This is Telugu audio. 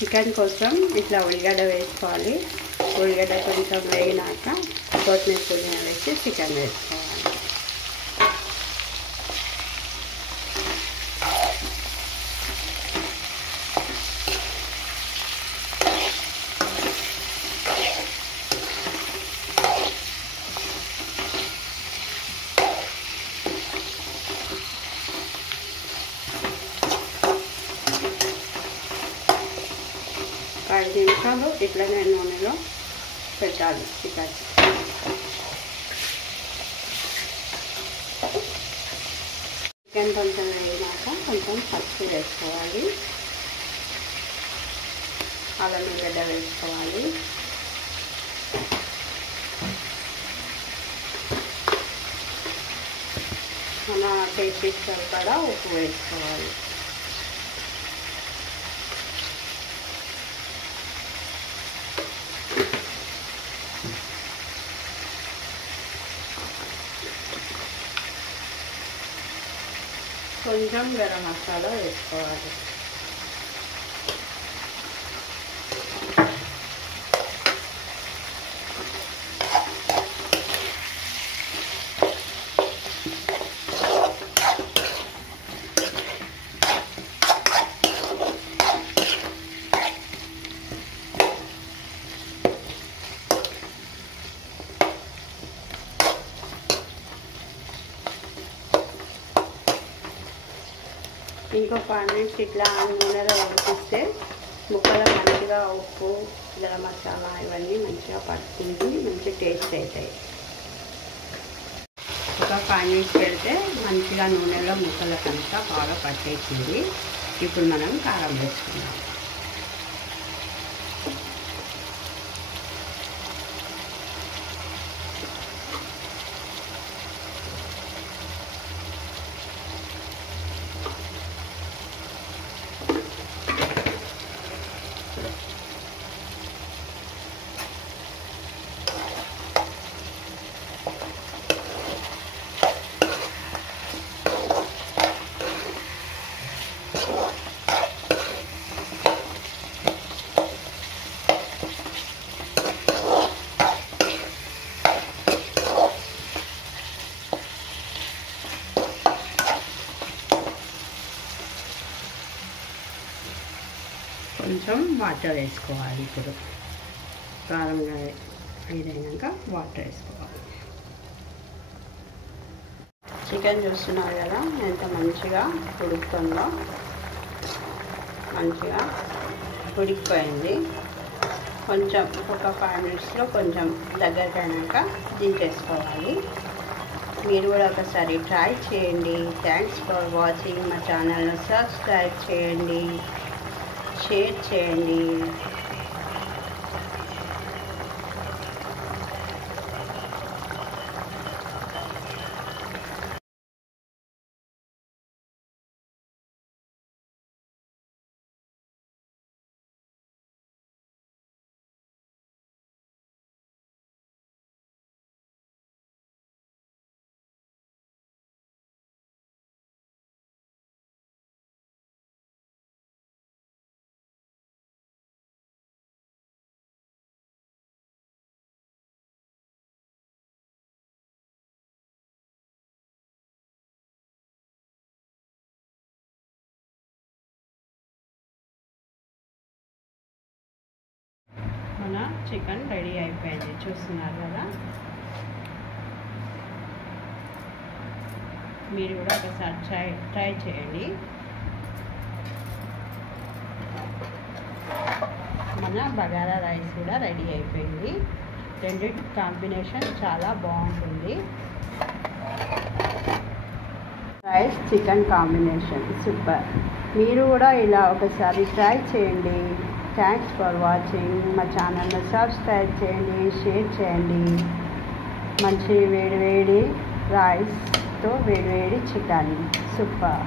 చికెన్ కోసం ఇట్లా ఉల్లిగడ్డ వేసుకోవాలి. ఉల్లిగడ్డ కొంచెం వేగినాక కొత్తిమీర పుదీనా వేసి చికెన్ వేసుకోవాలి. ఐదు నిమిషాలు ఇట్లనే నూనెలో పెట్టాలి చికెన్. చికెన్ కొంచెం వేగినాక కొంచెం పసుపు వేసుకోవాలి. అల్లం వెల్లిగడ్డ వేసుకోవాలి. మన టేస్ట్కి సరిపడా ఉప్పు వేసుకోవాలి. కొంచెం గరం మసాలా వేసుకోవాలి. ఇంకో 5 మినిట్స్ ఇట్లా నూనెలో ఉడికిస్తే ముక్కలు మంచిగా ఉప్పు గరం మసాలా ఇవన్నీ మంచిగా పట్టుకుంటూ మంచి టేస్ట్ అవుతాయి. ఒక 5 మినిట్స్ పెడితే మంచిగా నూనెలో ముక్కలకంతా బాగా పట్టేసింది. ఇప్పుడు మనం కారం వేసుకుందాం. కొంచెం వాటర్ వేసుకోవాలి. ఇప్పుడు కారంగా ఇదైనాక వాటర్ వేసుకోవాలి. చికెన్ చూస్తున్నారు కదా ఎంత మంచిగా ఉడుకుతుందో. మంచిగా ఉడికిపోయింది. కొంచెం ఒక 5 మినిట్స్లో కొంచెం దగ్గరికి అయినాక దించేసుకోవాలి. మీరు కూడా ఒకసారి ట్రై చేయండి. Thanks for watching. మా ఛానల్ను సబ్స్క్రైబ్ చేయండి, షేర్ చేయండి. మన చికెన్ రెడీ అయిపోయింది. చూస్తున్నారు కదా. మీరు కూడా ఒకసారి ట్రై చేయండి. మన బగారా రైస్ కూడా రెడీ అయిపోయింది. రెండింటి కాంబినేషన్ చాలా బాగుంటుంది. Rice chicken combination super. మీరు కూడా ఇలా ఒకసారి ట్రై చేయండి. Thanks for watching. మా ఛానల్ని సబ్స్క్రైబ్ చేయండి, షేర్ చేయండి. మంచి వేడి వేడి రైస్తో వేడి వేడి చికెన్ సూపర్.